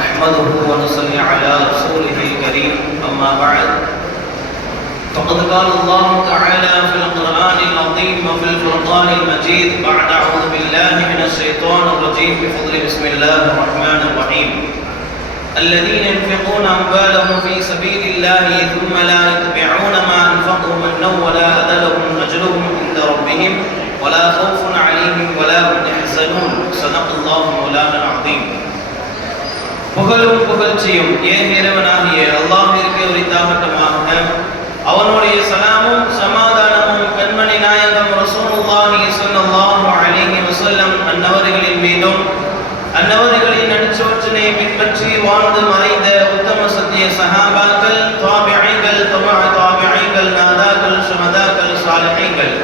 نحمده ونصلي على رسوله الكريم أما بعد فقد قال الله تعالى في القرآن العظيم وفي الفرقان المجيد بعد أعوذ بالله من الشيطان الرجيم بفضل بسم الله الرحمن الرحيم الذين ينفقون أموالهم في سبيل الله ثم لا يتبعون ما أنفقوا منا ولا أذى لهم أجرهم عند ربهم ولا خوف عليهم ولا هم يحزنون صدق الله مولانا العظيم. புகழும் புகழ்ச்சியும் ஏக இறைவனாகிய அல்லாஹ்விற்கு உரித்தாகட்டுமாக. அவனுடைய சலாமும் சமாதானமும் கண்மணி நாயகம் ரசூலுல்லாஹி ஸல்லல்லாஹு அலைஹி வஸல்லம் அன்னவர்களின் மீதும் அன்னவர்களின் நற்சோற்றினை பின்பற்றி வாழ்ந்து மறைந்த உத்தம சத்திய சஹாபாக்கள், தாபிஈன்கள், தாபிஈன்கள், நாதாக்கள், ஷுஹதாக்கள், சாலிஹீன்கள்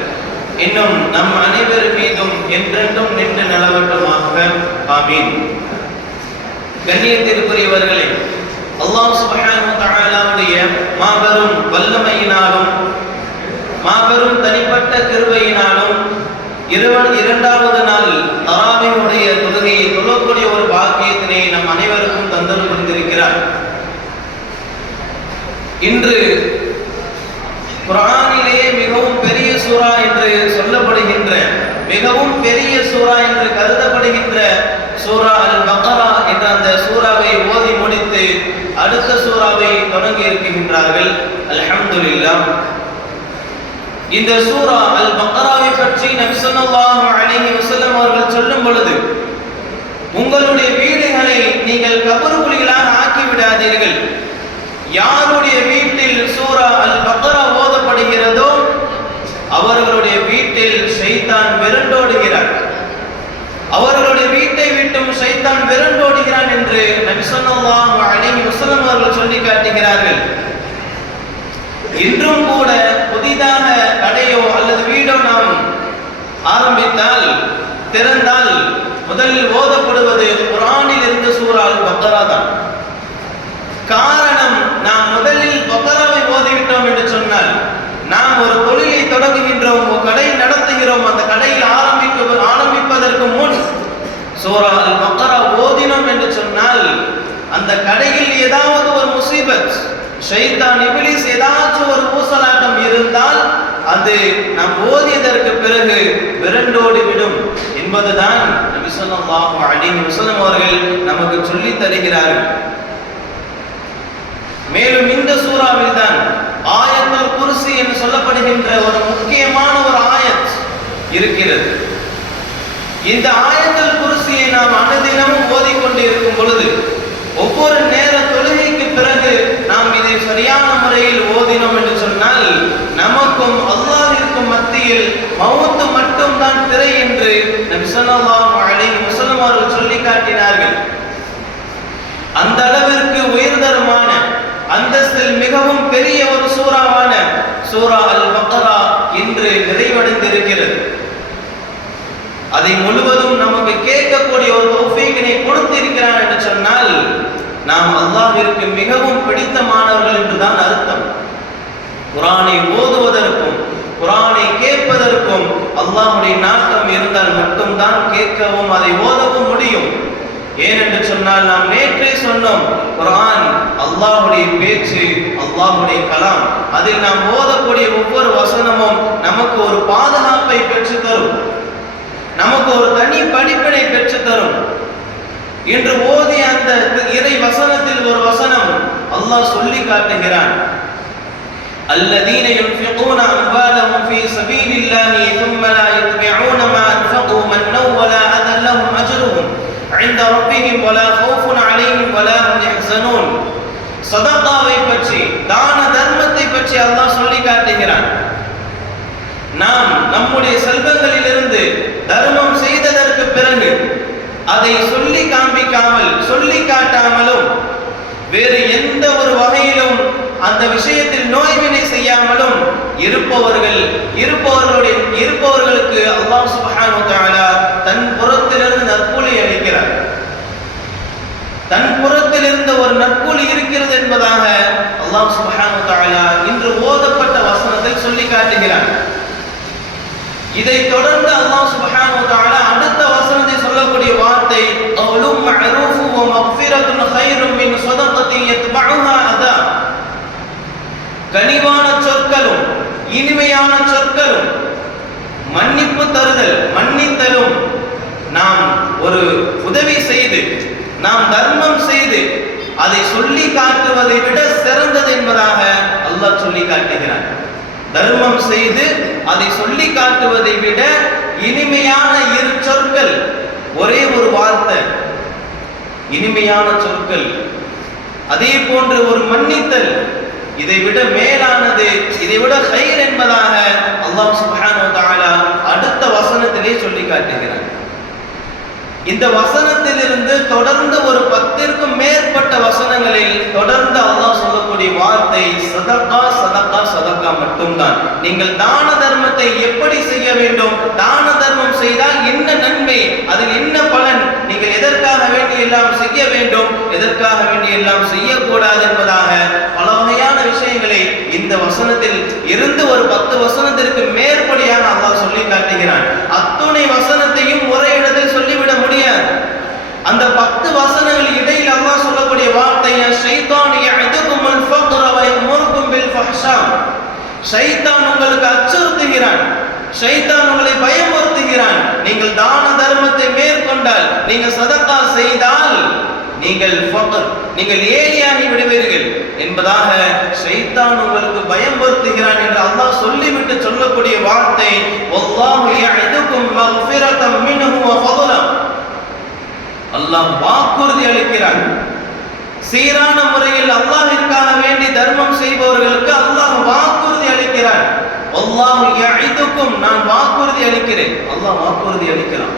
இன்னும் நம் அனைவர் மீதும் என்றென்றும் நின்று நிலவட்டுமாக. ஆமீன். கண்ணியத்திற்குரியவர்களே, அல்லாஹ் சுப்ஹானஹு வ தஆலாவுடைய மாபெரும் வல்லமையினாலும் மாபெரும் தனிப்பட்ட கிருபையினாலும் இரண்டாவது நாள் தராவீஹுடைய தொழுகையை தொழக்கூடிய ஒரு பாக்கியத்தினை நம் அனைவருக்கும் தந்தல் புரிந்திருக்கிறார். இன்று குர்ஆனிலேயே மிகவும் பெரிய சூரா என்று சொல்லப்படுகின்ற, மிகவும் பெரிய சூரா என்று கருதப்படுகின்ற சூரா அல் பக்ரா என்ற அந்த சூராவை ஓதி முடித்து அடுத்த சூராவை தொடங்கி இருக்கின்றார்கள். அல்ஹம்துலில்லாஹ். இந்த சூரா அல் பக்ராவை பற்றி நபி ஸல்லல்லாஹு அலைஹி வஸல்லம் அவர்கள் சொல்லும் பொழுது, உங்களுடைய வீடுகளை நீங்கள் கபர் குழிகளாக ஆக்கி விடாதீர்கள். யாருடைய வீட்டில் சூரா அல் பக்ரா ஓதப்படுகிறதோ அவர்களுடைய வீட்டில் ஷைத்தான் விரண்டோடுகிறார், அவர்களுடைய வீட்டை விட்டும் ஷைத்தான் விரண்டோடுகிறான் என்று நபி ஸல்லல்லாஹு அலைஹி வஸல்லம் அவர்கள் சொல்லி காட்டுகிறார்கள். இன்றும் கூட புதிதாக கடையோ அல்லது வீடோ நாம் ஆரம்பித்தால், திறந்தால் முதலில் ஓதப்படுவது குர்ஆனில் இருந்து சூரா அல் பக்ரா தான். காரணம், நாம் முதலில் பக்ராவை ஓதிவிட்டோம் என்று சொன்னால், நாம் ஒரு தொழிலை தொடங்குகின்றோம், ஒரு கடை நடத்துகிறோம், அந்த கடையில் ஆரம்பிப்பதற்கு முன் சூரா அல் பக்ரா ஓதினோம் என்று சொன்னால், அந்த கடையில் ஏதாவது ஒரு முசீபத், ஷைத்தான், இப்லீஸ் ஏதாச்சும் ஒரு ஊசலாட்டம் இருந்தால் அது நாம் ஓதியதற்கு பிறகு விரண்டோடி விடும் என்பதுதான் நபி ஸல்லல்லாஹு அலைஹி வஸல்லம் அவர்கள் நமக்கு சொல்லி தருகிறார்கள். மேலும் இந்த சூறாவில் தான் ஆயத்துல் குர்சி என்று சொல்லப்படுகின்ற ஒரு முக்கியமான ஒரு ஆயத் இருக்கிறது. இந்த ஆயத்துல் குர்சியை நாம் அனுதினமும் ஓதிக்கொண்டு இருக்கும் பொழுது, ஒவ்வொரு நேர தொழுகைக்கு பிறகு நாம் இதை சரியான முறையில் ஓதினோம் என்று சொன்னால், நமக்கும் அல்லாஹ்விற்கும் மத்தியில் மௌத் மட்டும் தான் திரை என்று நபி ஸல்லல்லாஹு அலைஹி வஸல்லம் அவர்கள் சொல்லி காட்டினார்கள். அந்த அளவிற்கு உயர்தரமான அந்தஸ்தில் மிகவும் பெரிய ஒரு சூறாவான சூரா அல் பக்ரா இன்று நிறைவடைந்திருக்கிறது. அதை முழுவதும் நமக்கு கேட்கக்கூடிய ஒரு தௌஃபீக்கினை கொடுத்திருக்கிறான் என்று சொன்னால், நாம் அல்லாஹ்விற்கு மிகவும் பிடித்தமானவர்கள் என்றுதான் அர்த்தம். குர்ஆனை ஓதுவதற்கும் குர்ஆனை கேட்பதற்கும் அல்லாஹ்வுடைய நாட்டம் இருந்தால் மட்டும்தான் கேட்கவும் அதை ஓதவும் முடியும். ஏனென்று சொன்னால், நாம் நேற்றே சொன்னோம், குர்ஆன் அல்லாஹ்வுடைய பேச்சு, அல்லாஹ்வுடைய கலாம். அதில் நாம் ஓதக்கூடிய ஒவ்வொரு வசனமும் நமக்கு ஒரு பாதுகாப்பை பெற்று தரும், நமக்கு ஒரு தனி படிப்பினை பெற்று தரும். இன்று ஓதிய அந்த இறை வசனத்தில் ஒரு வசனம் அல்லாஹ் சொல்லி காட்டுகிறான். الذين ينفقون أموالهم في سبيل الله ثم لا يتبعون ما أنفقوا منا ولا أذى لهم أجرهم عند ربهم ولا خوف عليهم ولا هم يحزنون. சதகாவை பற்றி, தான தர்மத்தை பற்றி அல்லாஹ் சொல்லி காட்டுகிறான். நாம் நம்முடைய செல்வங்களிலிருந்து தர்மம் செய்ததற்கு பிறகு அதை சொல்லி காண்பிக்காமல், சொல்லி காட்டாமலும், வேறு எந்த ஒரு வகையிலும் அந்த விஷயத்தில் நோய்வினை செய்யாமலும் இருப்பவர்களுக்கு அல்லாஹ் சுப்ஹானஹு வ தஆலா தன் புறத்திலிருந்து நற்கூலி அளிக்கிறார். தன் புறத்திலிருந்து ஒரு நற்கூலி இருக்கிறது என்பதாக அல்லாஹ் சுப்ஹானஹு வ தஆலா இன்று ஓதப்பட்ட வசனத்தில் சொல்லி காட்டுகிறார். இதை தொடர்ந்து அல்லாஹ் சுப்ஹானஹு வ தஆலா அடுத்த வசனத்தை சொல்லக்கூடிய வார்த்தை, "கௌலும் மஅரூஃபு வ மக்ஃபிரத்துன் கைர் இனிமையான சொற்களும், மன்னிப்பு தருதல், மன்னித்தலும், நாம் ஒரு உதவி செய்து, நாம் தர்மம் செய்து அதை சொல்லி காட்டுவதை விட சிறந்தது என்பதாக அல்லாஹ் சொல்லி காட்டுகிறான். தர்மம் செய்து அதை சொல்லி காட்டுவதை விட இனிமையான இரு சொற்கள், ஒரே ஒரு வார்த்தை, இனிமையான சொற்கள், அதே போன்று ஒரு மன்னித்தல், இதை விட மேலானது, இதை விட கைர் என்பதாக அல்லாஹ் சுப்ஹானஹு வ தஆலா அடுத்த வசனத்திலே சொல்லி காட்டுகிறார். இந்த வசனத்திலிருந்து தொடர்ந்து ஒரு 10க்கும் மேற்பட்ட வசனங்களில் தொடர்ந்து அல்லாஹ் சொல்லக்கூடிய வார்த்தை சதகா சதகா சதகா மட்டும்தான். நீங்கள் தான தர்மத்தை எப்படி செய்ய வேண்டும், தான தர்மம் செய்தால் என்ன நன்மை, அதில் என்ன பலன், நீங்கள் எதற்காக வேண்டி எல்லாம் செய்ய வேண்டும், எதற்காக வேண்டி எல்லாம் செய்யக்கூடாது என்பதாக பல வகையான விஷயங்களை இந்த வசனத்தில் இருந்து ஒரு 10 வசனத்திற்கு மேற்படியாக அல்லாஹ் சொல்லி காட்டுகிறான். அத்துணை வசனத்தையும் ஒரே இடத்தில் சொல்லிவிட முடியாது. அந்த 10 வசனங்கள் இடையில் அல்லாஹ் சொல்லக்கூடிய வார்த்தை ஷைத்தான் யஅதுகுமுல் ஃபக்ர வ யஅமுருகும் பில் ஃபஹ்ஷா, ஷைத்தான் உங்களுக்கு அச்சுறுத்துகிறான், ஷைத்தான் உங்களை பயமுறுத்துகிறான். நீங்கள் தான தர்மத்தை மேற்கொண்டால், நீங்கள் சதகா செய்தால் நீங்கள் ஃபக்ர், நீங்கள் ஏழையாகி விடுவீர்கள் என்பதாக ஷைத்தான் உங்களுக்கு பயமுறுத்துகிறான் என்று அல்லாஹ் சொல்லிவிட்டு சொல்லக்கூடிய வார்த்தை வல்லாஹு யஅதுகும் மக்ஃபிரதம் மின்ஹு வ ஃபضلا. அல்லாஹ் வாக்குறுதி அளிக்கிறான். சீரான முறையில் அல்லாஹ்விற்காக வேண்டி தர்மம் செய்பவர்களுக்கு அல்லாஹ் வாக்குறுதி அளிக்கிறான். வல்லாஹு யஅதுகும், நான் வாக்குறுதி அளிக்கிறேன். அல்லாஹ் வாக்குறுதி அளிக்கிறான்.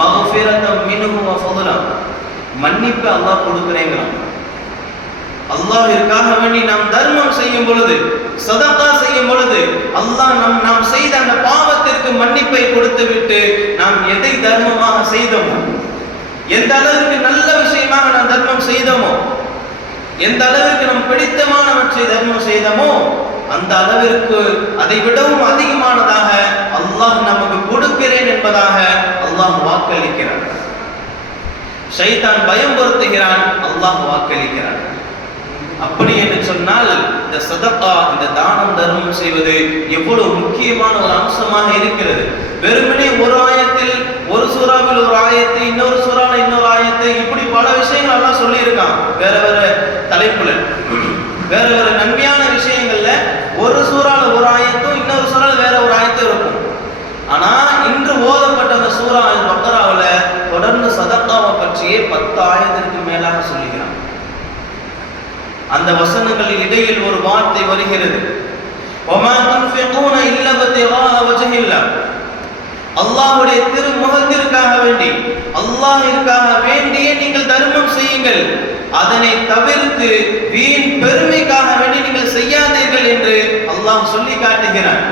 மக்ஃபிரதம் மின்ஹு வ ஃபضلا, மன்னிப்பு அல்லாஹ் கொடுக்கிறேங்கிறான். அல்லாஹ்விற்காக வேண்டி நாம் தர்மம் செய்யும் பொழுது, சதகா செய்யும் பொழுது அல்லாஹ் நாம் செய்த அந்த பாவத்திற்கு மன்னிப்பை கொடுத்து விட்டு நாம் எதை தர்மமாக செய்தோமோ, எந்த அளவிற்கு நல்ல விஷயமாக நாம் தர்மம் செய்தோமோ, எந்த அளவிற்கு நம் பிடித்தமானவற்றை தர்மம் செய்தோமோ அந்த அளவிற்கு அதை விடவும் அதிகமானதாக அல்லாஹ் நமக்கு கொடுக்கிறேன் என்பதாக அல்லாஹ் வாக்களிக்கிறான். ஷைத்தான் பயம்படுத்துகிறான், அல்லாஹ் வாக்களிக்கிறான். அப்படி என்று சொன்னால் இந்த சதகா, இந்த தானம் தர்மம் செய்வது எவ்வளவு முக்கியமான ஒரு அம்சமாக இருக்கிறது. வெறுமனே ஒரு ஆயத்தில், ஒரு சூறாவில் ஒரு ஆயத்தை, இன்னொரு சூறாவில் இன்னொரு ஆயத்தை, இப்படி பல விஷயங்கள் எல்லாம் சொல்லி இருக்கான். வேற வேற தலைப்புல, வேற வேற நன்மையான விஷயங்கள்ல ஒரு சூறால ஒரு ஆயத்தும், இன்னொரு சூறால வேற ஒரு ஆயத்தும் இருக்கும். ஆனா இன்று ஓதப்பட்ட அந்த சூரா அல் பக்ராவுல தொடர்ந்து சதகாவை பற்றியே 10 ஆயத்திற்கு மேலாக சொல்லுகிறான். அந்த வசனங்களின் இடையில் ஒரு வார்த்தை வருகிறது, வமா துன்ஃபிகூன இல்லா பிதிகாஅ வஜ்ஹில்லாஹ், அல்லாஹ்வுடைய திருமுகத்திற்காக வேண்டி, அல்லாஹ்விற்காக வேண்டியே நீங்கள் தர்மம் செய்யுங்கள், அதனை தவிர்த்து வீண் பெருமைக்காக வேண்டி நீங்கள் செய்யாதீர்கள் என்று அல்லாஹ் சொல்லி காட்டுகிறான்.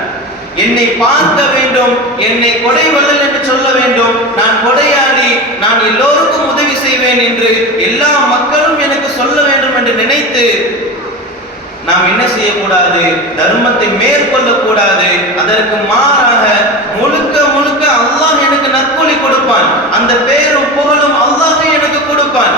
என்னை பார்க்க வேண்டும், என்னை கொடை வள்ளல் என்று சொல்ல வேண்டும், நான் கொடையாளி, நான் எல்லோருக்கும் உதவி செய்வேன் என்று எல்லா மக்களும் எனக்கு சொல்ல வேண்டும் என்று நினைத்து நாம் என்ன செய்யக்கூடாது, தர்மத்தை மேற்கொள்ளக்கூடாது. அதற்கு மாறாக முழுக்க முழுக்க அல்லாஹ் எனக்கு நற்கூலி கொடுப்பான், அந்த பேரும் புகழும் அல்லாஹ் எனக்கு கொடுப்பான்.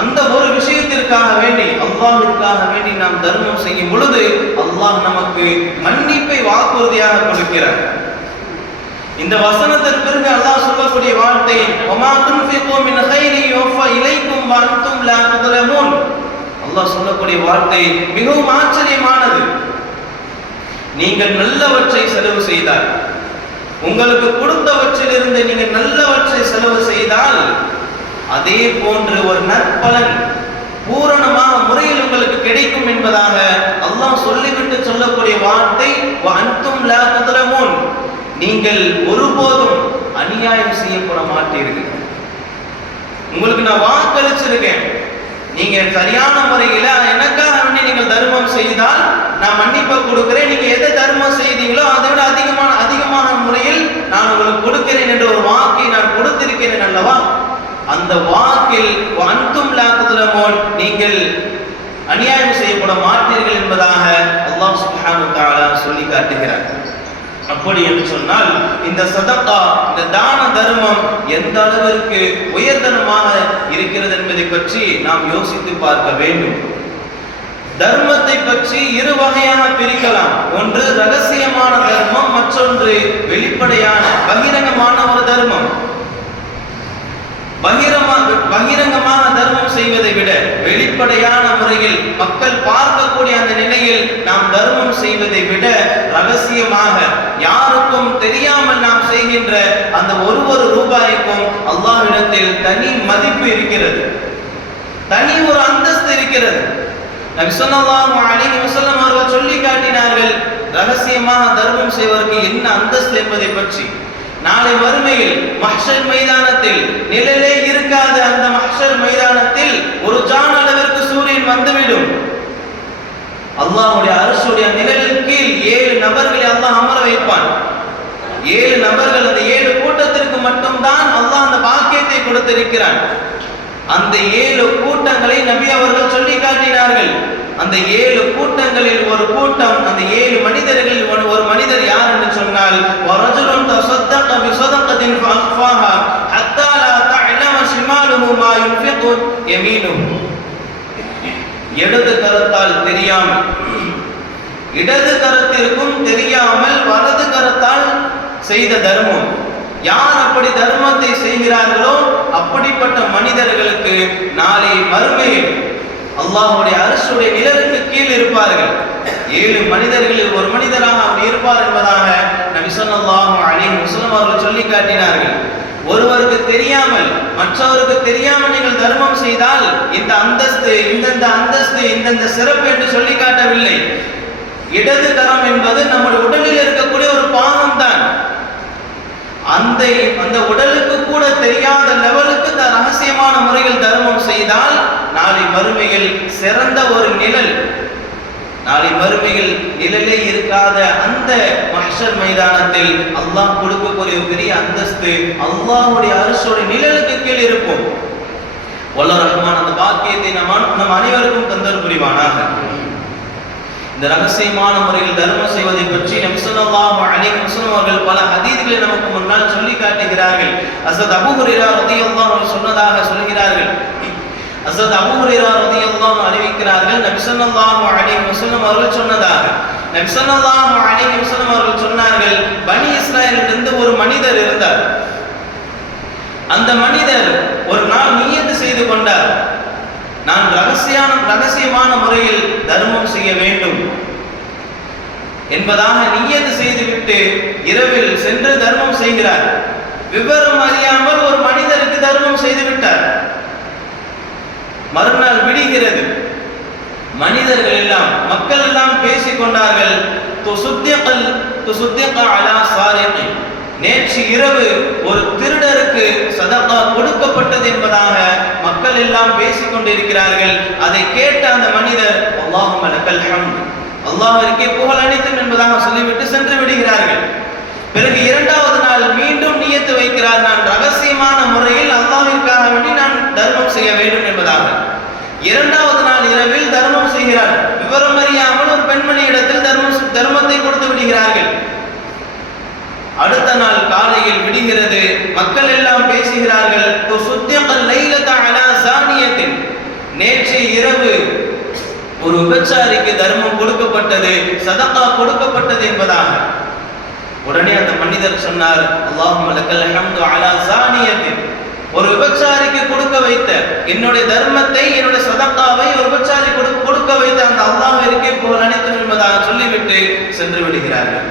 அந்த ஒரு விஷயத்திற்காக வேண்டி, அல்லாஹ்விற்காக வேண்டி நாம் தர்மம் செய்யும் பொழுது அல்லாஹ் நமக்கு மன்னிப்பை வாக்குறுதியாக கொடுக்கிறார். இந்த வசனத்திற்கு பிறகு அல்லாஹ் சொல்லக்கூடிய வார்த்தை வமா துன்ஃபிகூ மின் கைரின் யுவஃபா இலைக்கும் வ அன்தும் லா துலமூன். அல்லாஹ் சொல்லக்கூடிய வார்த்தை மிகவும் ஆச்சரியமானது. நீங்கள் நல்லவற்றை செலவு செய்தால், உங்களுக்கு கொடுத்தவற்றிலிருந்து நீங்கள் நல்லவற்றை செலவு செய்தால் அதே போன்று ஒரு நற்பலன் பூரணமாக முறையில் உங்களுக்கு கிடைக்கும் என்பதாக அல்லாஹ் சொல்லிவிட்டு சொல்லக்கூடிய வார்த்தை வ அன்தும் லா துலமூன், நீங்கள் ஒருபோதும் அநியாயம் செய்யப்பட மாட்டீர்கள். உங்களுக்கு நான் வாக்களிச்சிருக்கேன், நீங்க சரியான முறையில் எனக்காக வேண்டி நீங்கள் தர்மம் செய்தால் நான் மன்னிப்பை கொடுக்கிறேன், நீங்க எதை தர்மம் செய்தீங்களோ அதை விட அதிகமான முறையில் நான் உங்களுக்கு கொடுக்கிறேன் என்ற ஒரு வாக்கை நான் கொடுத்திருக்கிறேன் அல்லவா. அந்த வாக்கில் அன்தும் லா துலமூன், நீங்கள் அநியாயம் செய்யப்பட மாட்டீர்கள் என்பதாக அல்லாஹ் சுப்ஹானஹு வ தஆலா சொல்லி காட்டுகிறார். அப்படி என்று சொன்னால் இந்த சதகா, இந்த தான தர்மம் எந்த அளவிற்கு உயர்தரமாக இருக்கிறது என்பதை பற்றி நாம் யோசித்து பார்க்க வேண்டும். தர்மத்தை பற்றி இரு வகையாக பிரிக்கலாம். ஒன்று ரகசியமான தர்மம், மற்றொன்று வெளிப்படையான பகிரங்கமான ஒரு தர்மம். பகிரங்கமான தர்மம் செய்வதை விட வெளிப்படையான முறையில் மக்கள் பார்க்கக்கூடிய அந்த நிலையில் நாம் தர்மம் செய்வதை விட ரகசியமாக யாருக்கும் தெரியாமல் நாம் செய்கின்ற அந்த ஒரு ரூபாய்க்கும் அல்லாஹ்விடத்தில் தனி மதிப்பு இருக்கிறது, தனி ஒரு அந்தஸ்து இருக்கிறது. நபி ஸல்லல்லாஹு அலைஹி வஸல்லம் அவர்கள் சொல்லி காட்டினார்கள் ரகசியமாக தர்மம் செய்வதற்கு என்ன அந்தஸ்து என்பதை பற்றி. நாளை மறுமையில் மஹ்ஷர் மைதானத்தில் நிழலே இருக்காத அந்த மஹ்ஷர் மைதானத்தில் ஒரு ஜான் அளவிற்கு சூரியன் வந்துவிடும். அல்லாஹ்வுடைய அர்ஷுடைய நிழலின் கீழ் 7 நபர்களை அல்லாஹ் அமர வைப்பான். 7 நபர்கள், அந்த 7 கூட்டத்திற்கு மட்டும்தான் அல்லாஹ் அந்த பாக்கியத்தை கொடுத்திருக்கிறான். அந்த 7 கூட்டங்களை நபி அவர்கள் சொல்லி காட்டினார்கள். அந்த 7 கூட்டங்களில் ஒரு கூட்டம், அந்த 7 மனிதர்களில் ஒரு மனிதர் யார் என்று சொன்னால் வரஜுலுன் தஸத்தக பிஸதகத்தின் ஃபஅஃபாஹா ஹத்தா லா தஅலம ஷிமாலுஹு மா யுன்ஃபிகு யமீனுஹு. இடது கரத்தால் தெரியாமல், இடது கரத்திற்கும் தெரியாமல் வலது கரத்தால் செய்த தர்மம். யார் அப்படி தர்மத்தை செய்கிறார்களோ அப்படிப்பட்ட மனிதர்களுக்கு நாளை மறுமையில் அல்லாஹ்வுடைய அர்ஷுடைய நிழலுக்கு கீழ் இருப்பார்கள். 7 மனிதர்களில் ஒரு மனிதராக அவர் இருப்பார் என்பதாக நபி ஸல்லல்லாஹு அலைஹி வஸல்லம் அவர்கள் சொல்லி காட்டினார்கள். ஒருவருக்கு தெரியாமல் மற்றவருக்கு தெரியாமல் நீங்கள் தர்மம் செய்தால் இந்த அந்தஸ்து, இந்த அந்தஸ்து, இந்த சிறப்பு என்று சொல்லி காட்டவில்லை. இடது கரம் என்பது நம்முடைய உடலில் இருக்கக்கூடிய ஒரு பாகம் தான். அந்த உடலுக்கு கூட தெரியாத லெவலுக்கு இந்த ரகசியமான முறையில் தர்மம் செய்தால் நாளை மறுமையில் சிறந்த ஒரு நிழல், நாளை மறுமையில் நிழலே இருக்காத அந்த மஹ்ஷர் மைதானத்தில் அல்லாஹ் கொடுக்கக்கூடிய பெரிய அந்தஸ்து அல்லாஹ்வுடைய அர்ஷுடைய நிழலுக்கு கீழ் இருக்கும். வல்லர் ரஹ்மான் அந்த பாக்கியத்தை நம் அனைவருக்கும் தந்தர் புரிவானாக. இந்த ரகசியமான முறையில் தர்மம் செய்வதை பற்றி நபி ஸல்லல்லாஹு அலைஹி வஸல்லம் அவர்கள் பல ஹதீஸ்களை நமக்கு முன்னால் சொல்லி காட்டுகிறார்கள். ஹஸரத் அபூ ஹுரைரா ரலியல்லாஹு அன்ஹு சொன்னதாக சொல்கிறார்கள். ஹஸரத் அபூ ஹுரைரா ரலியல்லாஹு அன்ஹு அறிவிக்கிறார்கள், நபி ஸல்லல்லாஹு அலைஹி வஸல்லம் அவர்கள் சொன்னதாக. நபி ஸல்லல்லாஹு அலைஹி வஸல்லம் அவர்கள் சொன்னார்கள், பனி இஸ்ராயேலிலிருந்து ஒரு மனிதர் இருந்தார். அந்த மனிதர் ஒரு நாள் நியத்து செய்து கொண்டார், நான் ரகசியமான முறையில் தர்மம் செய்ய வேண்டும் என்பதாக நியத்து செய்துவிட்டு இரவில் சென்று தர்மம் செய்கிறார். விவரம் அறியாமல் ஒரு மனிதருக்கு தர்மம் செய்து விட்டார். மறுநாள் விடுகிறது. மனிதர்கள் எல்லாம், மக்கள் எல்லாம் பேசிக் கொண்டார்கள், நேற்று இரவு ஒரு திருடருக்கு சதகா கொடுக்கப்பட்டது என்பதாக மக்கள் எல்லாம் பேசிக் கொண்டிருக்கிறார்கள். அதை கேட்ட அந்த மனிதர் அல்லாஹும்ம லக்கல் ஹம்த், அல்லாஹ்விற்கே புகழ் அனைத்தும் என்பதாக சொல்லிவிட்டு சென்று விடுகிறார்கள். பிறகு 2வது நாள் மீண்டும் நியத்து வைக்கிறார், நான் ரகசியமான முறையில் அல்லாஹ்விற்காக வேண்டி நான் தர்மம் செய்ய வேண்டும் என்பதாக. 2வது நாள் இரவில் தர்மம் செய்கிறார். விவரம் அறியாமல் ஒரு பெண்மணி இடத்தில் தர்மத்தை கொடுத்து விடுகிறார்கள். அடுத்த நாள் காலையில் விடுகிறது. மக்கள் எல்லாம் பேசுகிறார்கள், நேற்று இரவு ஒரு விபச்சாரிக்கு தர்மம் கொடுக்கப்பட்டது, சதகா கொடுக்கப்பட்டது என்பதாக. உடனே அந்த மனிதர் சொன்னார், அல்லாஹும்ம லக்கல் ஹம்து அலா ஸானியத்தின், ஒரு விபச்சாரிக்கு கொடுக்க வைத்த என்னுடைய தர்மத்தை, என்னுடைய சதகாவை ஒரு விபச்சாரி கொடுக்க வைத்த அந்த அல்லாஹ்விற்கே புகழ் அனைத்தும் என்பதாக சொல்லிவிட்டு சென்று விடுகிறார்கள்.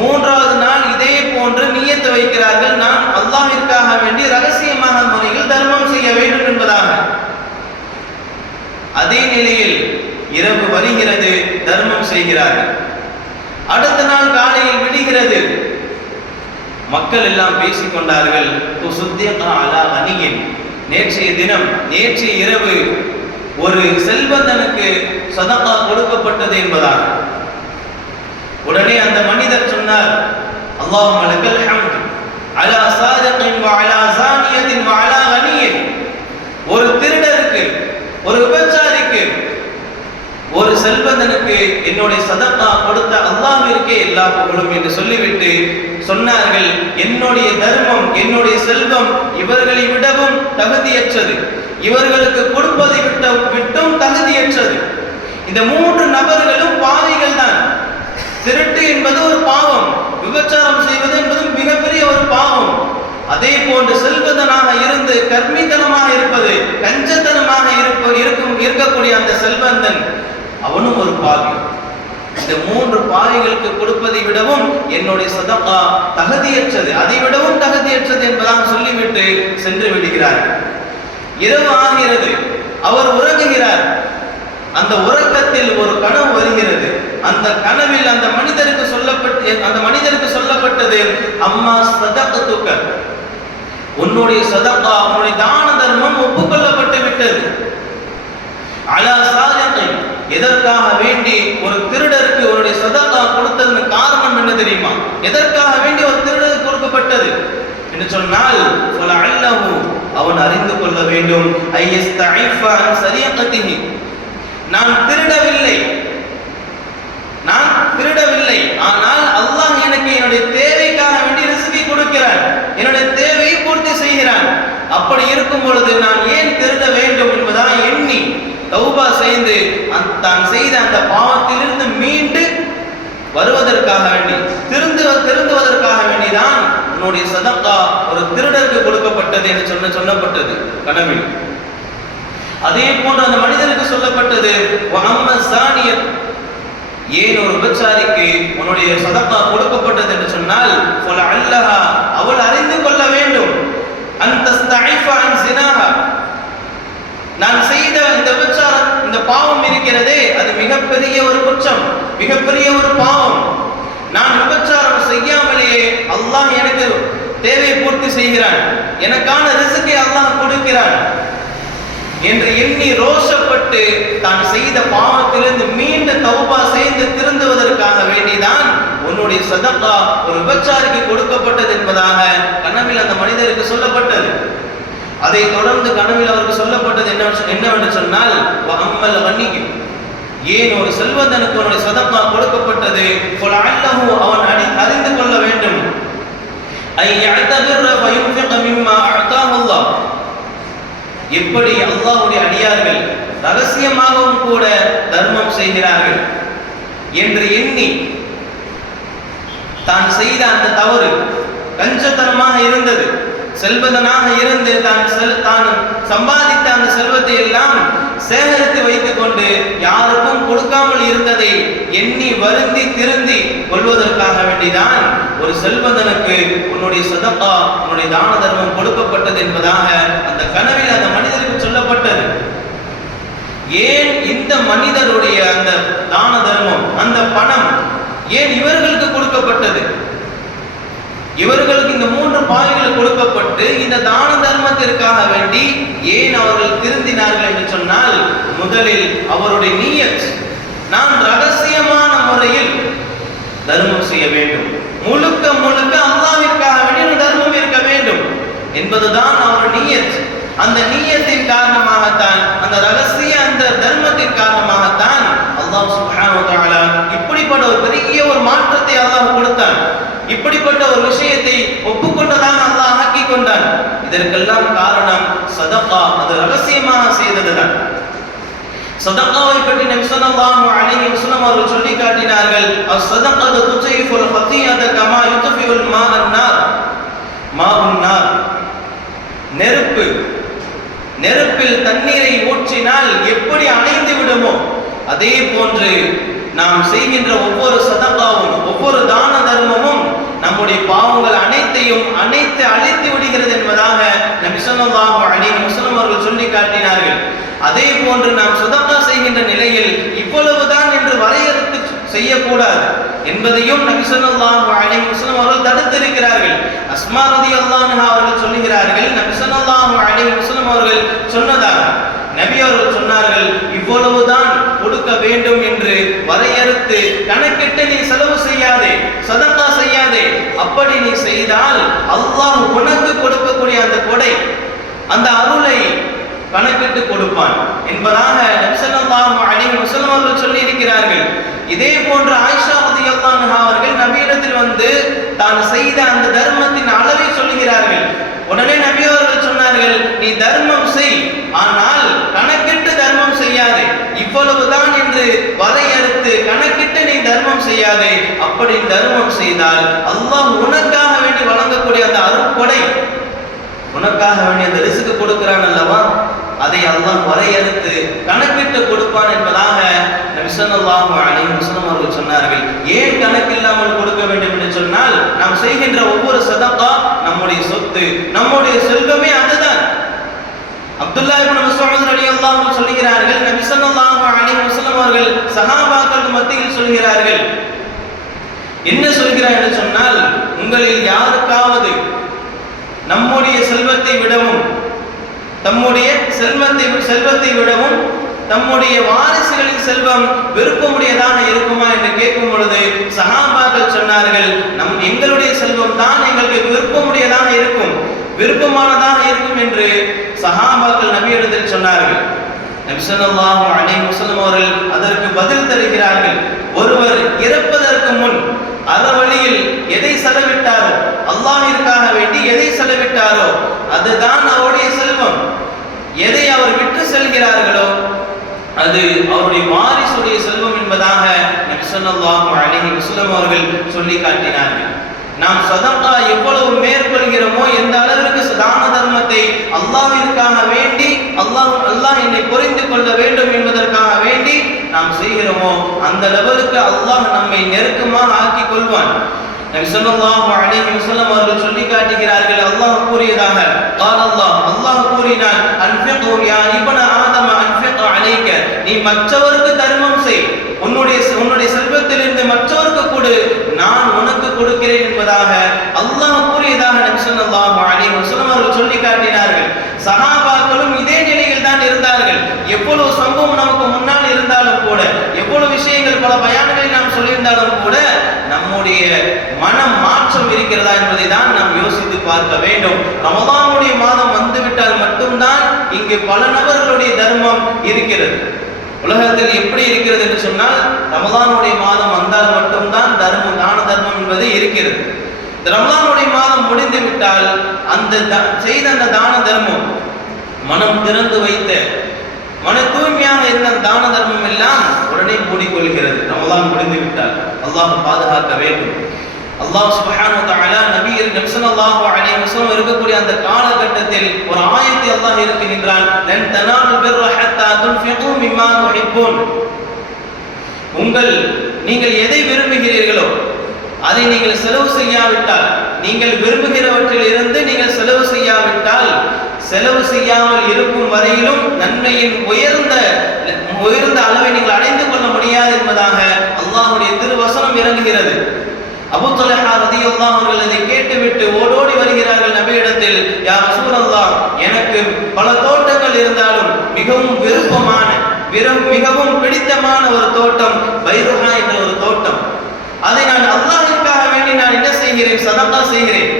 3வது நாள் இதே போன்று நியத்து வைக்கிறார்கள், நான் அல்லாஹ்விற்காக வேண்டி ரகசியமான முறையில் தர்மம் செய்ய வேண்டும் என்பதாக. அதே நிலையில் இரவு வருகிறது, தர்மம் செய்கிறார்கள். அடுத்த நாள் காலையில் விடுகிறது. மக்கள் எல்லாம் பேசிக் கொண்டார்கள், நேற்றைய தினம், நேற்றைய இரவு ஒரு செல்வந்தனுக்கு சதகா கொடுக்கப்பட்டது என்பதாக. உடனே அந்த மனிதர் சொன்னார், அல்லாஹும்ம லக்கல் ஹம்து அலா சாதிகின் வ அலா ஸானியத்தின் வ அலா கனியின், ஒரு திருடருக்கு, ஒரு விபச்சாரிக்கு, ஒரு செல்வந்தனுக்கு என்னுடைய சதகா கொடுத்த அல்லாஹ்விற்கே எல்லா புகழும் என்று சொல்லிவிட்டு சொன்னார்கள், என்னுடைய தர்மம், என்னுடைய செல்வம் இவர்களை விடவும் தகுதியற்றது, இவர்களுக்கு கொடுப்பதை விட்டும் தகுதியற்றது. இந்த மூன்று நபர்களும் பாவிகள் தான். திருட்டு என்பது ஒரு பாவம், விபச்சாரம் செய்வது என்பது மிகப்பெரிய ஒரு பாவம். அதே போன்று செல்வதனாக இருந்து கர்மித்தனமாக இருப்பது, கஞ்சத்தனமாக இருக்கக்கூடிய அந்த செல்வந்தன் அவனும் ஒரு பாவி. இந்த மூன்று பாவிகளுக்கு கொடுப்பதை விடவும் என்னுடைய சதகா தகுதியற்றது, அதை விடவும் தகுதியற்றது என்பதாக சொல்லிவிட்டு சென்று விடுகிறார்கள். இரவு ஆகிறது, அவர் உறங்குகிறார். அந்த உறக்கத்தில் ஒரு கனவு வருகிறது. அந்த கனவில் அந்த மனிதருக்கு சொல்லப்பட்டது, அம்மா சதகத்துக்க, உன்னுடைய சதகா, உன்னுடைய தான தர்மம் ஒப்புக்கொள்ளப்பட்டு விட்டது. அலா சாதிகை, எதற்காக வேண்டி ஒரு திருடருக்கு உன்னுடைய சதகா கொடுத்ததற்கு காரணம் என்ன தெரியுமா? எதற்காக வேண்டி ஒரு திருடருக்கு கொடுக்கப்பட்டது என்று சொன்னால், அவன் அறிந்து கொள்ள வேண்டும், நான் திருடவில்லை, ஆனால் அல்லாஹ் எனக்கு என்னுடைய தேவைக்காக வேண்டி ரிஸ்கை கொடுக்கிறான், என்னுடைய தேவையை பூர்த்தி செய்கிறான். அப்படி இருக்கும் பொழுது நான் ஏன் திருட வேண்டும் என்பதாக எண்ணி தௌபா செய்து தான் செய்த அந்த பாவத்திலிருந்து மீண்டு வருவதற்காக வேண்டி, திருந்துவதற்காக வேண்டிதான் உன்னுடைய சதகா ஒரு திருடருக்கு கொடுக்கப்பட்டது என்று சொல்லப்பட்டது கனவில். அதே போன்று அந்த மனிதனுக்கு சொல்லப்பட்டது, ஏன் ஒரு விபச்சாரிக்கு உன்னுடைய சதகா கொடுக்கப்பட்டது என்று சொன்னால், அவள் அறிந்து கொள்ள வேண்டும், நான் செய்த இந்த விபச்சாரம், இந்த பாவம் இருக்கிறதே, அது மிகப்பெரிய ஒரு குற்றம், மிகப்பெரிய ஒரு பாவம். நான் விபச்சாரம் செய்யாமலேயே அல்லாஹ் எனக்கு தேவை பூர்த்தி செய்கிறான், எனக்கான ரிஸ்கை அல்லாஹ் கொடுக்கிறான் என்று எண்ணி ரோஷப்பட்டு தான் செய்த பாவத்திலிருந்து மீண்டு தௌபா செய்து திருந்துவதற்காக வேண்டிதான் உன்னுடைய சதகா ஒரு விபச்சாரிக்கு கொடுக்கப்பட்டது என்பதாக கனவில் அந்த மனிதருக்கு சொல்லப்பட்டது. அதை தொடர்ந்து கனவில் அவருக்கு சொல்லப்பட்டது என்னவென்று சொன்னால், ஏன் ஒரு செல்வந்தனுக்கு அவனுடைய சதகா கொடுக்கப்பட்டது, அவன் அறிந்து கொள்ள வேண்டும், எப்படி அல்லாஹ்வுடைய அடியார்கள் ரகசியமாகவும் கூட தர்மம் செய்கிறார்கள் என்று எண்ணி தான் செய்த அந்த தவறு கஞ்சத்தனமாக இருந்தது, செல்வதனாக இருந்து தான் சம்பாதித்த அந்த செல்வத்தை எல்லாம் சேகரித்து வைத்துக் கொண்டு யாருக்கும் கொடுக்காமல் இருந்ததை எண்ணி வருந்தி திருந்தி கொள்வதற்காக வேண்டிதான் ஒரு செல்வந்தனுக்கு உன்னுடைய சதகா, உன்னுடைய தான தர்மம் கொடுக்கப்பட்டது என்பதாக அந்த கனவில் அந்த மனிதருக்கு சொல்லப்பட்டது. ஏன் இந்த மனிதருடைய அந்த தான தர்மம், அந்த பணம் ஏன் இவர்களுக்கு கொடுக்கப்பட்டது? இவர்களுக்கு இந்த மூன்று பாவிகள் கொடுக்கப்பட்டு இந்த தான தர்மத்திற்காக வேண்டி ஏன் அவர்கள் திருந்தினார்கள் என்று சொன்னால், முதலில் அவருடைய நியத், நான் ரகசியமான முறையில் தர்மம் செய்ய வேண்டும், முழுக்க முழுக்க அல்லாஹ்விற்காக வேண்டி தர்மம் இருக்க வேண்டும் என்பதுதான் அவர் நியத். அந்த நியத்தின் காரணமாகத்தான், அந்த ரகசிய அந்த தர்மத்தின் காரணமாகத்தான் அல்லாஹ் சுப்ஹானஹு வ தஆலா இப்படிப்பட்ட ஒரு பெரிய ஒரு மாற்றத்தை அல்லாஹ் கொடுத்தான். இப்படிப்பட்ட ஒரு விஷயத்தை ஒப்புக்கொண்டதாக அல்லாஹ் ஆக்கி கொண்டான். இதற்கெல்லாம் காரணம் சதகா, அது ரகசியமாக செய்ததுதான். சதகாவை பற்றி நபி ஸல்லல்லாஹு அலைஹி வஸல்லம் அவர்கள் சொல்லி காட்டினார்கள், அஸ்-ஸதகத்து துஜீஃபுல் ஹதீயத கமா யுத்ஃபியுல் மாஉன் நார். நெருப்பில் தண்ணீரை ஊற்றினால் எப்படி அணைந்து விடுமோ அதே போன்று நாம் செய்கின்ற ஒவ்வொரு சதகாவும், ஒவ்வொரு தான தர்மமும் நம்முடைய பாவங்கள் அனைத்தையும் அழித்து விடுகிறது என்பதாக நபி ஸல்லல்லாஹு அலைஹி வஸல்லம் அவர்கள் சொல்லி காட்டினார்கள். அதே போன்று நாம் சதகா செய்கின்ற நிலையில் இவ்வளவுதான் என்று வரையறுத்து செய்யக்கூடாது என்பதையும் நபி ஸல்லல்லாஹு அலைஹி வஸல்லம் அவர்கள் தடுத்திருக்கிறார்கள். அஸ்மா ரலியல்லாஹு அன்ஹா அவர்கள் சொல்லுகிறார்கள், நபி ஸல்லல்லாஹு அலைஹி வஸல்லம் அவர்கள் சொன்னதாக நபி அவர்கள் சொன்னார்கள், இவ்வளவுதான் கொடுக்க வேண்டும் என்று வரையறுத்து கணக்கிட்டு நீ செலவு செய்யாதே, சதகா செய்யாதே. அப்படி நீ செய்தால் அல்லாஹ் உனக்கு கொடுக்கக்கூடிய அந்த கொடை, அந்த அருளை கணக்கிட்டு கொடுப்பான் என்பதாக நபி ஸல்லல்லாஹு அலைஹி வஸல்லம் அவர்கள் சொல்லி இருக்கிறார்கள். இதே போன்று ஆயிஷா ரலியல்லாஹு அன்ஹா அவர்கள் நபியிடத்தில் வந்து தான் செய்த அந்த தர்மத்தின் அளவை சொல்லுகிறார்கள். உடனே நபி அவர்கள் சொன்னார்கள், நீ தர்மம் செய், ஆனால் கணக்கிட்டு தர்மம் செய்யாதே, இவ்வளவுதான் என்று செய்யாதே. அப்படி தர்மம் செய்தால் அல்லாஹ் உனக்காக வேண்டி வழங்கக்கூடிய அந்த அருட்கொடை, உனக்காக வேண்டி அந்த ரிஸ்க் கொடுக்கிறான் அல்லவா, அதை அல்லாஹ் வரையறுத்து கணக்கிட்டு கொடுப்பான் என்பதாக நபி ஸல்லல்லாஹு அலைஹி வஸல்லம் அவர்கள் சொன்னார்கள். ஏன் கணக்கில்லாமல் கொடுக்க வேண்டும் என்று சொன்னால், நாம் செய்கின்ற ஒவ்வொரு சதகா நம்முடைய சொத்து, நம்முடைய செல்வமே அதுதான். அப்துல்லாஹ் இப்னு மஸ்ஊத் ரலியல்லாஹு அன்ஹு சொல்கிறார்கள், நபி ஸல்லல்லாஹு அலைஹி வஸல்லம் அவர்கள் சஹாபாக்கள் மத்தியில் சொல்கிறார்கள், என்ன சொல்கிறார் என்று சொன்னால், உங்களில் யாருக்காவது நம்முடைய செல்வத்தை விடவும் செல்வத்தை விடவும் தம்முடைய வாரிசுகளின் செல்வம் விருப்பமுடையதாக இருக்குமா என்று கேட்கும் பொழுது சஹாபாக்கள் சொன்னார்கள், எங்களுடைய செல்வம் தான் எங்களுக்கு விருப்பமுடையதாக இருக்கும், விருப்பமானதாக இருக்கும் என்று சஹாபாக்கள் நபியிடத்தில் சொன்னார்கள். நபி ஸல்லல்லாஹு அலைஹி வஸல்லம் அவர்கள் அதற்கு பதில் தருகிறார்கள், ஒருவர் இறப்பதற்கு முன் அறவழியில் எதை செலவிட்டாரோ, அல்லாஹ்விற்காக வேண்டி எதை செலவிட்டாரோ அதுதான் அவருடைய செல்வம். எதை அவர் விட்டு செல்கிறார்களோ அது அவருடைய வாரிசுடைய செல்வம் என்பதாக நபி ஸல்லல்லாஹு அலைஹி வஸல்லம் அவர்கள் சொல்லி காட்டினார்கள். நாம் சதகா எவ்வளவு மேற்கொள்கிறோமோ, எந்த அளவிற்கு தான தர்மத்தை அல்லாஹ்விற்காக வேண்டி அல்லாஹ் என்னை புரிந்து கொள்ள வேண்டும் என்பதற்காக வேண்டி நாம் செய்கிறோமோ அந்த லெவலுக்கு அல்லாஹ் நம்மை நெருக்கமாக ஆக்கிக் கொள்வான். நபி ஸல்லல்லாஹு அலைஹி வஸல்லம் அவர்கள் சொல்லி காட்டுகிறார்கள், அல்லாஹ் கூறியதாக, அல்லாஹ் கூறினான், அன்ஃபிகு யா இப்ன ஆதம அன்ஃபிகு அலைக, நீ மற்றவருக்கு தர்மம் செய், உன்னுடைய செல்வத்திலிருந்து மற்றவருக்கு கொடு, நான் உனக்கு கொடுக்கிறேன் என்பதாக அல்லாஹ் கூறியதாக நபி ஸல்லல்லாஹு அலைஹி வஸல்லம் அவர்கள் சொல்லி காட்டினார்கள். சஹாபாக்களும் இதே நிலையில் தான் இருந்தார்கள். எவ்வளவு சம்பவம் நமக்கு முன்னால் இருந்தாலும் கூட, எவ்வளவு விஷயங்கள் பல பயான்களை நாம் சொல்லியிருந்தாலும் கூட, நம்முடைய மனம் மாற்றம் இருக்கிறதா என்பதை தான் நாம் யோசித்து பார்க்க வேண்டும். ரமதானுடைய மாதம் வந்துவிட்டால் மட்டும்தான் இங்கு பல நபர்களுடைய தர்மம் இருக்கிறது. உலகத்தில் எப்படி இருக்கிறது என்று சொன்னால், ரமதானுடைய மாதம் வந்தால் மட்டும்தான் தான தர்மம் என்பது இருக்கிறது. ரமதானுடைய மாதம் முடிந்து விட்டால் செய்த அந்த தான தர்மம், மனம் திறந்து வைத்த மன தூய்மையாக இருந்த தான தர்மம் எல்லாம் உடனே மூடிக்கொள்கிறது ரமதான் முடிந்து விட்டால். அல்லாஹ் பாதுகாக்க வேண்டும். அல்லாஹ் சுப்ஹானஹு வ தஆலா நபி ஸல்லல்லாஹு அலைஹி வஸல்லம் இருக்கக்கூடிய அந்த காலகட்டத்தில் ஒரு ஆயத்தை அல்லாஹ் இருக்குகின்றான், லன் தனாலுல் பிர்ர ஹத்தா துன்ஃபிகு மிம்மா துஹிப்பூன், நீங்கள் எதை விரும்புகிறீர்களோ அதை நீங்கள் செலவு செய்யாவிட்டால், நீங்கள் விரும்புகிறவற்றில் இருந்து நீங்கள் செலவு செய்யாவிட்டால், செலவு செய்யாமல் இருக்கும் வரையிலும் நன்மையின் உயர்ந்த அளவை நீங்கள் அடைந்து கொள்ள முடியாது என்பதாக அல்லாஹ்வுடைய திருவசனம் இறங்குகிறது. அபூ தல்ஹா ரலியல்லாஹு அவர்கள் இதை கேட்டுவிட்டு ஓடோடி வருகிறார்கள் நபியிடத்தில், யா ரசூலல்லாஹ், எனக்கு பல தோட்டங்கள் இருந்தாலும் மிகவும் விருப்பமான மிகவும் பிடித்தமான ஒரு தோட்டம் பைருஹா என்ற ஒரு தோட்டம். அதை நான் அல்லாஹ்விற்காக வேண்டி நான் என்ன செய்கிறேன், சதகா செய்கிறேன்.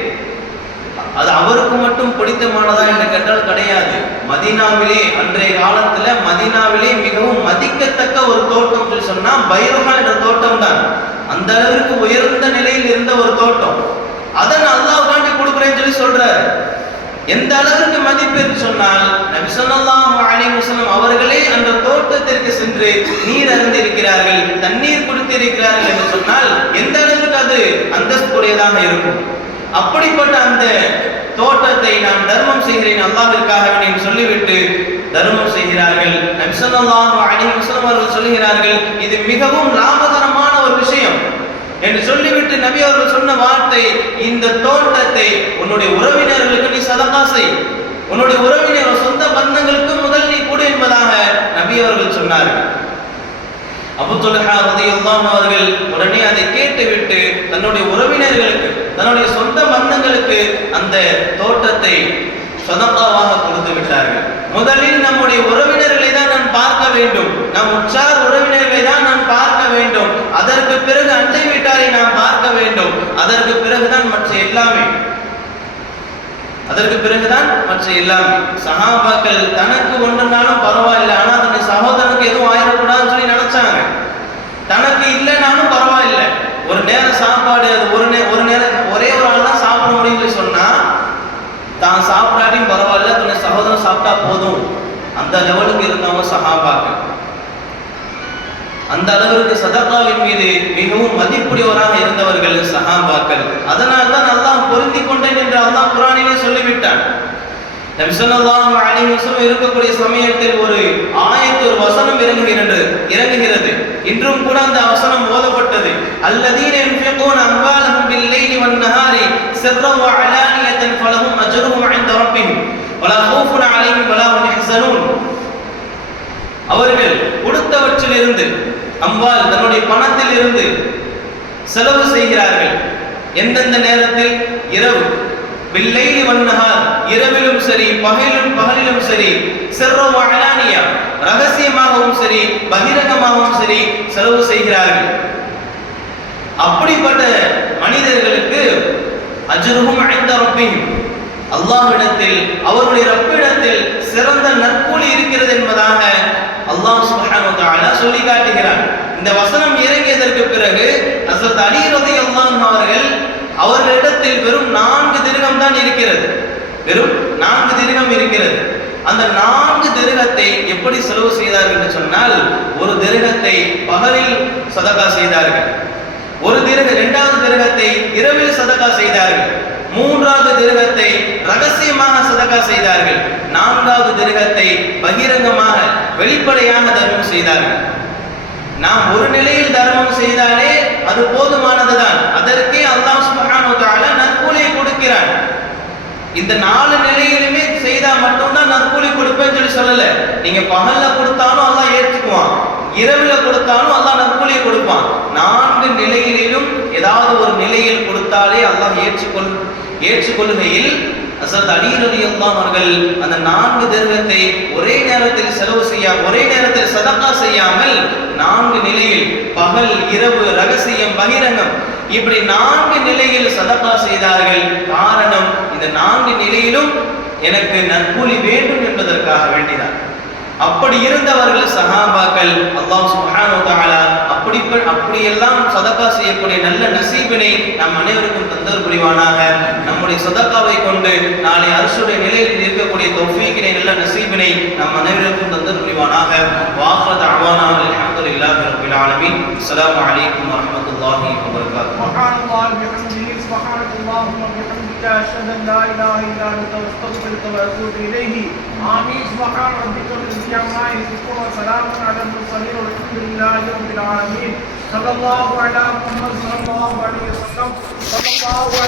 அது அவருக்கு மட்டும் பிடித்தமானதா என்று கேட்டால் கிடையாது. மதீனாவிலே, அன்றைய காலத்துல மதீனாவிலே மிகவும் மதிக்கத்தக்க ஒரு தோட்டம் சொல்லி சொன்னா பைருஹா என்ற தோட்டம் தான். அந்த அளவிற்கு உயர்ந்த நிலையில் இருந்த ஒரு தோட்டம். அதை நான் அல்லாஹ்வுக்காண்டி கொடுக்குறேன்னு சொல்லி சொல்றாரு. எந்த அளவிற்கு மதிப்பு என்று சொன்னால், நபி ஸல்லல்லாஹு அலைஹி வஸல்லம் அவர்களே அந்த தோட்டத்திற்கு சென்று நீர் அருந்திருக்கிறார்கள், தண்ணீர் குடித்திருக்கிறார்கள் என்று சொன்னால் எந்த அளவிற்கு அது அந்தஸ்துடையதாக இருக்கும். அப்படிப்பட்ட அந்த தோட்டத்தை நான் தர்மம் செய்கிறேன் அல்லாஹ்விற்காக என்று சொல்லிவிட்டு தர்மம் செய்கிறார்கள். நபி ஸல்லல்லாஹு அலைஹி வஸல்லம் அவர்கள் சொல்கிறார்கள், இது மிகவும் லாபகரமான ஒரு விஷயம் என்று சொல்லிவிட்டு நபி அவர்கள் சொன்ன வார்த்தை, இந்த தோட்டத்தை உன்னுடைய உறவினர்களுக்கு நீ சதகா செய், உன்னுடைய உறவினர் சொந்த பந்தங்களுக்கு முதல் நீ கொடு என்பதாக நபி அவர்கள் சொன்னார்கள். அபூ தல்ஹா ரலியல்லாஹு அவர்கள் உடனே அதை கேட்டுவிட்டு தன்னுடைய உறவினர்களுக்கு, தன்னுடைய சொந்த பந்தங்களுக்கு அந்த தோட்டத்தை சதகாவாக கொடுத்து விட்டார்கள். முதலில் நம்முடைய உறவினர்களை தான் நான் பார்க்க வேண்டும், நம் உற்றார் உறவினர்களை தான் நான் பார்க்க வேண்டும், அதற்கு பிறகு அண்டை வீட்டாரை நாம் பார்க்க வேண்டும், அதற்கு பிறகுதான் மற்ற எல்லாமே. சஹாபாக்கள் தனக்கு ஒன்றுனாலும் பரவாயில்லை, ஆனா தன்னுடைய சகோதரனுக்கு எதுவும் ஆயிடக்கூடாதுன்னு சொல்லி நினைச்சாங்க. தனக்கு இல்லைனாலும் பரவாயில்லை, ஒரு நேரம் சாப்பாடு, அது ஒரு நேரம் ஒரே ஒரு ஆள் தான் சாப்பிட முடியும்னு சொன்னா தான் சாப்பிடாட்டியும் பரவாயில்ல, தன்னுடைய சகோதரன் சாப்பிட்டா போதும், அந்த லெவலுக்கு இருந்தவங்க சஹாபாக்கள். அந்த அளவிற்கு சதகாவின் மீது மிகவும் மதிப்புடையவராக இருந்தவர்கள் சஹாபாக்கள். அதனால் தான் அல்லாஹ் பொருந்தி கொண்டேன் என்று அல்லாஹ் குர்ஆனிலே சொல்லிவிட்டான். நபி ஸல்லல்லாஹு அலைஹி வஸல்லம் இருக்கக்கூடிய சமயத்தில் ஒரு ஆயத்து, ஒரு வசனம் இறங்குகிறது. இன்றும் கூட அந்த வசனம் ஓதப்பட்டது. அல்லதீன யுன்ஃபிகூன அம்வாலஹும் பில்-லைலி வன்-நஹாரி சிர்ரன் வ அலானியத்தன் ஃபலஹும் அஜ்ருஹும் இன்த ரப்பிஹிம் வலா ஹௌஃபுன் அலைஹிம் வலா ஹும் யஹ்ஸனூன். அவர்கள் கொடுத்தவற்றிலிருந்து, அம்வால் தன்னுடைய பணத்தில் இருந்து செலவு செய்கிறார்கள். எந்தெந்த நேரத்தில்? இரவு, பில்-லைலி வன்-நஹார், இரவிலும் சரி பகலிலும் சரி, சிர்ரன் வ அலானியா, ரகசியமாகவும் சரி பகிரங்கமாகவும் சரி செலவு செய்கிறார்கள். அப்படிப்பட்ட மனிதர்களுக்கு அஜ்ருஹும் இன்த ரப்பிஹிம், அல்லாஹ்விடத்தில், அவருடைய ரப்பிடத்தில் சிறந்த நற்கூலி இருக்கிறது என்பதாக அல்லாஹ் சுப்ஹானஹு வ தஆலா சொல்லி காட்டுகிறார். இந்த வசனம் இறங்கியதற்கு பிறகு ஹஸரத் அலி ரலியல்லாஹு அன்ஹு அவர்களிடத்தில் வெறும் 4 திர்ஹம் தான் இருக்கிறது. வெறும் 4 திர்ஹம் இருக்கிறது. அந்த 4 திர்ஹத்தை எப்படி செலவு செய்தார்கள் என்று சொன்னால், ஒரு திர்ஹத்தை பகலில் சதகா செய்தார்கள், இரண்டாவது திர்ஹத்தை இரவில் சதகா செய்தார்கள், மூன்றாவது திர்ஹத்தை ரகசியமாக சதகா செய்தார்கள், நான்காவது திர்ஹத்தை பகிரங்கமாக வெளிப்படையாக தர்மம் செய்தார்கள். நாம் ஒரு நிலையில் தர்மம் செய்தாலே அது போதுமானதுதான். அதற்கே அல்லாஹ் சுப்ஹானஹு வ தஆலா நற்கூலியை கொடுக்கிறான். இந்த 4 நிலையிலுமே செய்தா மட்டும்தான் நற்கூலி கொடுப்பேன்னு சொல்லல. நீங்க பகல்ல கொடுத்தாலும் அல்லாஹ் ஏற்றுக்குவான், இரவுல கொடுத்தாலும் அல்லாஹ் நற்கூலியை கொடுப்பான். 4 நிலையிலும் ஏதாவது ஒரு நிலையில் கொடுத்தாலே அல்லாஹ் ஏற்றுக்கொள்கையில் ஹஸரத் அலி ரலியல்லாஹு அவர்கள் அந்த 4 திர்ஹத்தை ஒரே நேரத்தில் ஒரே நேரத்தில் சதகா செய்யாமல் 4 நிலையில், பகல், இரவு, ரகசியம், பகிரங்கம், இப்படி 4 நிலையில் சதகா செய்தார்கள். காரணம், இந்த 4 நிலையிலும் எனக்கு நற்கூலி வேண்டும் என்பதற்காக வேண்டினார். அப்படி இருந்தவர்கள் சஹாபாக்கள். அல்லாஹ் சுப்ஹானஹு வ தஆலா அப்படியெல்லாம் சதகா செய்யக்கூடிய நல்ல நசீபினை நம் அனைவருக்கும் தந்தர் புரிவானாக. நம்முடைய சதகாவை கொண்டு நாளை அர்ஷுடைய நிலையில் இருக்கக்கூடிய தௌஃபீக்கினை, நல்ல நசீபினை நம் அனைவருக்கும் தந்தர் புரிவானாக. வாஹிரு தஅவானா அல்ஹம்துலில்லாஹி ரப்பில் ஆலமீன். அஸ்ஸலாமு அலைக்கும் வரஹ்மத்துல்லாஹி வபரகாத்துஹு. சுப்ஹானல்லாஹி வபிஹம்திஹி, சுப்ஹானல்லாஹி வபிஹம்திஹி, அஷ்ஹது அன் லா இலாஹா இல்லா அன்த அஸ்தக்ஃபிருக வ அத்தூபு இலைஹி. ஆமீன். சுப்ஹான ரப்பிக ரப்பில் இஸ்ஸத்தி அம்மா யசிஃபூன் வ ஸலாமுன் அலல் முர்ஸலீன் வல்ஹம்துலில்லாஹி ரப்பில் ஆலமீன். ஸல்லல்லாஹு அலா முஹம்மத் ஸல்லல்லாஹு அலைஹி வஸல்லம். ஸல்லல்லாஹு அலா